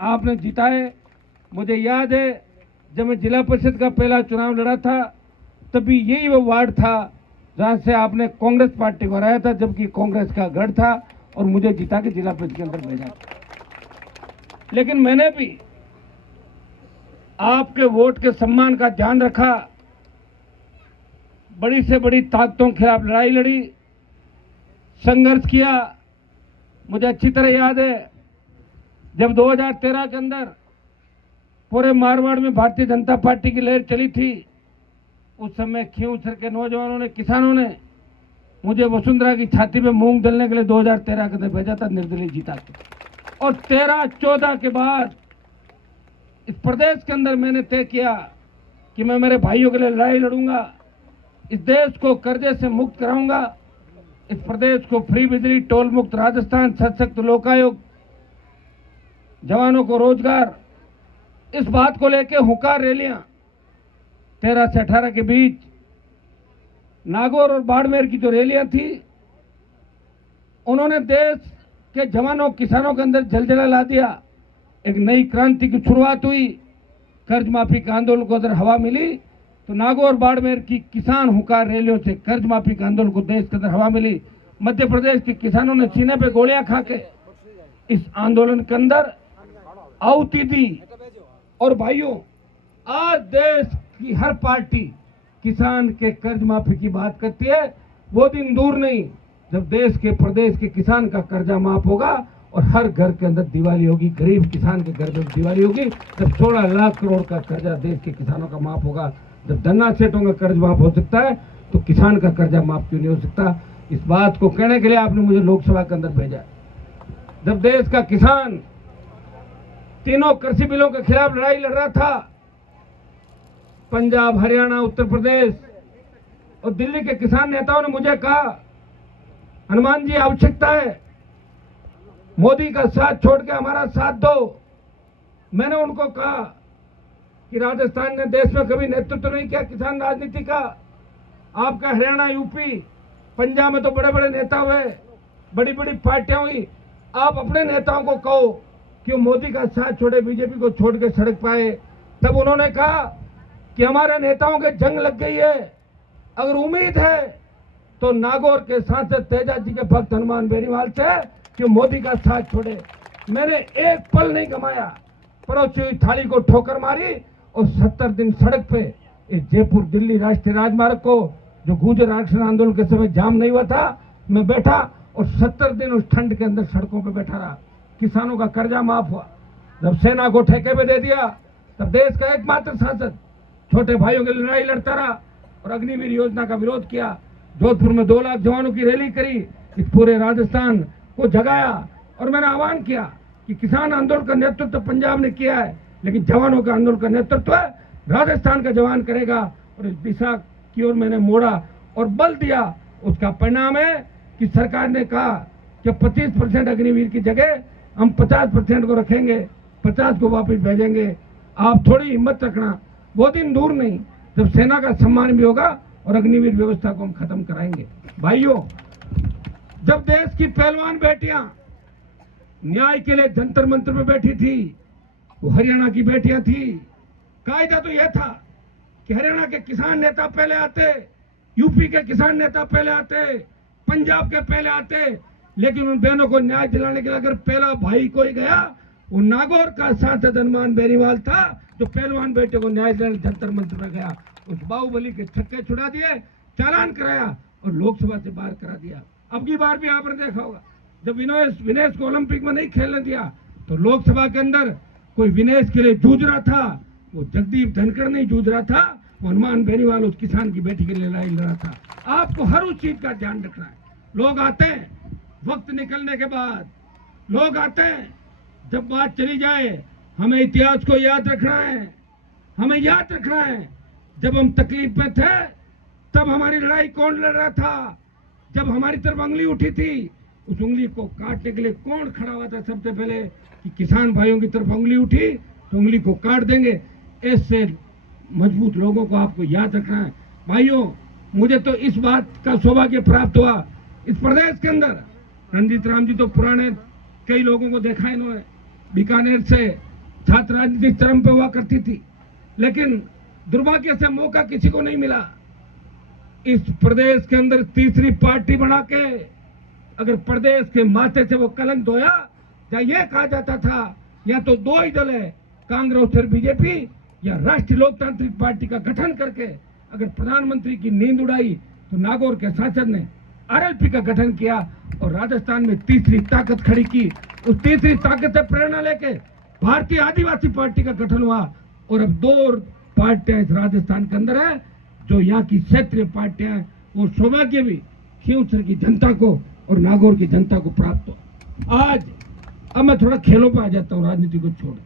आपने जिताए। मुझे याद है जब मैं जिला परिषद का पहला चुनाव लड़ा था तभी यही वो वार्ड था जहां से आपने कांग्रेस पार्टी को हराया था, जबकि कांग्रेस का गढ़ था और मुझे जिता के जिला परिषद के अंदर भेजा था। लेकिन मैंने भी आपके वोट के सम्मान का ध्यान रखा, बड़ी से बड़ी ताकतों के खिलाफ लड़ाई लड़ी, संघर्ष किया। मुझे अच्छी तरह याद है जब 2013 के अंदर पूरे मारवाड़ में भारतीय जनता पार्टी की लहर चली थी, उस समय खींवसर के नौजवानों ने, किसानों ने मुझे वसुंधरा की छाती में मूंग दलने के लिए 2013 के अंदर भेजा था, निर्दलीय जीता था। और 13-14 के बाद इस प्रदेश के अंदर मैंने तय किया कि मैं मेरे भाइयों के लिए लड़ाई लड़ूंगा, इस देश को कर्जे से मुक्त कराऊंगा, इस प्रदेश को फ्री बिजली, टोल मुक्त राजस्थान, सशक्त लोकायोग, जवानों को रोजगार, इस बात को लेकर हुंकार रैलियां 13 से 18 के बीच नागौर और बाड़मेर की जो रैलियां थी, उन्होंने देश के जवानों, किसानों के अंदर जलजला ला दिया। एक नई क्रांति की शुरुआत हुई। कर्ज माफी के आंदोलन को अगर हवा मिली तो नागौर बाड़मेर की किसान हुंकार रैलियों से कर्ज माफी के आंदोलन को देश के अंदर हवा मिली। मध्य प्रदेश के किसानों ने सीने पे गोलियां खा के इस आंदोलन के अंदर आहुति दी। और भाइयों, आज देश की हर पार्टी किसान के कर्ज माफी की बात करती है। वो दिन दूर नहीं जब देश के, प्रदेश के किसान का कर्जा माफ होगा और हर घर के अंदर दिवाली होगी, गरीब किसान के घर में दिवाली होगी। जब 16 लाख करोड़ का कर्जा देश के किसानों का माफ होगा, जब धन्ना सेठों का कर्ज माफ हो सकता है तो किसान का कर्जा माफ क्यों नहीं हो सकता? इस बात को कहने के लिए आपने मुझे लोकसभा के अंदर भेजा। जब देश का किसान तीनों कृषि बिलों के खिलाफ लड़ाई लड़ रहा था, पंजाब, हरियाणा, उत्तर प्रदेश और दिल्ली के किसान नेताओं ने मुझे कहा, हनुमान जी आवश्यकता है मोदी का साथ छोड़ के हमारा साथ दो। मैंने उनको कहा कि राजस्थान ने देश में कभी नेतृत्व नहीं किया किसान राजनीति का। आपका हरियाणा, यूपी, पंजाब में तो बड़े बड़े नेता हुए, बड़ी बड़ी पार्टियां हुई। आप अपने नेताओं को कहो कि वो मोदी का साथ छोड़े, बीजेपी को छोड़ के सड़क पाए। तब उन्होंने कहा कि हमारे नेताओं के जंग लग गई है, अगर उम्मीद है तो नागौर के सांसद तेजा जी के भक्त हनुमान बेनीवाल से कि मोदी का साथ छोड़े। मैंने एक पल नहीं गमाया, परोसी हुई थाली को ठोकर मारी और 70 दिन सड़क पे इस जयपुर दिल्ली राष्ट्रीय राजमार्ग को, जो गुर्जर आरक्षण आंदोलन के समय जाम नहीं हुआ था, मैं बैठा और 70 दिन उस ठंड के अंदर सड़कों पे बैठा रहा। किसानों का कर्जा माफ हुआ। जब सेना को ठेके पे दे दिया तब देश का एकमात्र सांसद छोटे भाइयों की लड़ाई लड़ता रहा और अग्निवीर योजना का विरोध किया। जोधपुर में 2 लाख जवानों की रैली करी, इस पूरे राजस्थान को जगाया और मैंने आह्वान किया कि किसान आंदोलन का नेतृत्व पंजाब ने किया है, लेकिन जवानों का आंदोलन का नेतृत्व राजस्थान का जवान करेगा। और इस दिशा की ओर मैंने मोड़ा और बल दिया। उसका परिणाम है कि सरकार ने कहा कि 25% अग्निवीर की जगह हम 50% को रखेंगे, 50 को वापस भेजेंगे। आप थोड़ी हिम्मत रखना, वो दिन दूर नहीं जब सेना का सम्मान भी होगा और अग्निवीर व्यवस्था को हम खत्म कराएंगे। भाइयों, जब देश की पहलवान बेटियां न्याय के लिए जंतर मंतर में बैठी थी, वो हरियाणा की बेटियां थी। कायदा तो यह था कि हरियाणा के किसान नेता पहले आते, यूपी के किसान नेता पहले आते, पंजाब के पहले आते, लेकिन उन बहनों को न्याय दिलाने के लिए अगर पहला भाई कोई गया, वो नागौर का सांसद हनुमान बेनीवाल था, जो पहलवान बेटे को न्याय दिलाने जंतर मंतर में गया। उस बाहुबली के छक्के छुड़ा दिए, चालान कराया और लोकसभा से बाहर करा दिया। अब की बार भी आपने देखा होगा, जब विनेश को ओलंपिक में नहीं खेलने दिया तो लोकसभा के अंदर कोई विनेश के लिए जूझ रहा था, वो जगदीप धनखड़ नहीं जूझ रहा था, हनुमान बेनीवाल उस किसान की बेटी के लिए लड़ाई लड़ रहा था। आपको हर उस चीज का ध्यान रखना है। लोग आते हैं वक्त निकलने के बाद, लोग आते हैं जब बात चली जाए। हमें इतिहास को याद रखना है, हमें याद रखना है जब हम तकलीफ में थे तब हमारी लड़ाई कौन लड़ रहा था। जब हमारी तरफ उंगली उठी थी, उस उंगली को काटने के लिए कौन खड़ा हुआ था सबसे पहले? कि किसान भाइयों की तरफ उंगली उठी तो उंगली को काट देंगे। ऐसे मजबूत लोगों को आपको याद रखना है। भाइयों, मुझे तो इस बात का सौभाग्य प्राप्त हुआ, इस प्रदेश के अंदर रणजीत राम जी तो पुराने कई लोगों को देखा इन्होंने, बीकानेर से छात्र राजनीति चरम पे हुआ करती थी, लेकिन दुर्भाग्य से मौका किसी को नहीं मिला। इस प्रदेश के अंदर तीसरी पार्टी बना के अगर प्रदेश के माथे से वो कलंक धोया, या ये कहा जाता था या तो दो ही दल है, कांग्रेस और बीजेपी, या राष्ट्रीय लोकतांत्रिक पार्टी का गठन करके अगर प्रधानमंत्री की नींद उड़ाई, तो नागौर के सांसद ने आरएलपी का गठन किया और राजस्थान में तीसरी ताकत खड़ी की। उस तीसरी ताकत से प्रेरणा लेके भारतीय आदिवासी पार्टी का गठन हुआ और अब दो पार्टियां इस राजस्थान के अंदर है जो यहाँ की क्षेत्रीय पार्टियां हैं। वो सौभाग्य भी खींवसर की जनता को और नागौर की जनता को प्राप्त हो। आज अब मैं थोड़ा खेलों पर आ जाता हूँ, राजनीति को छोड़।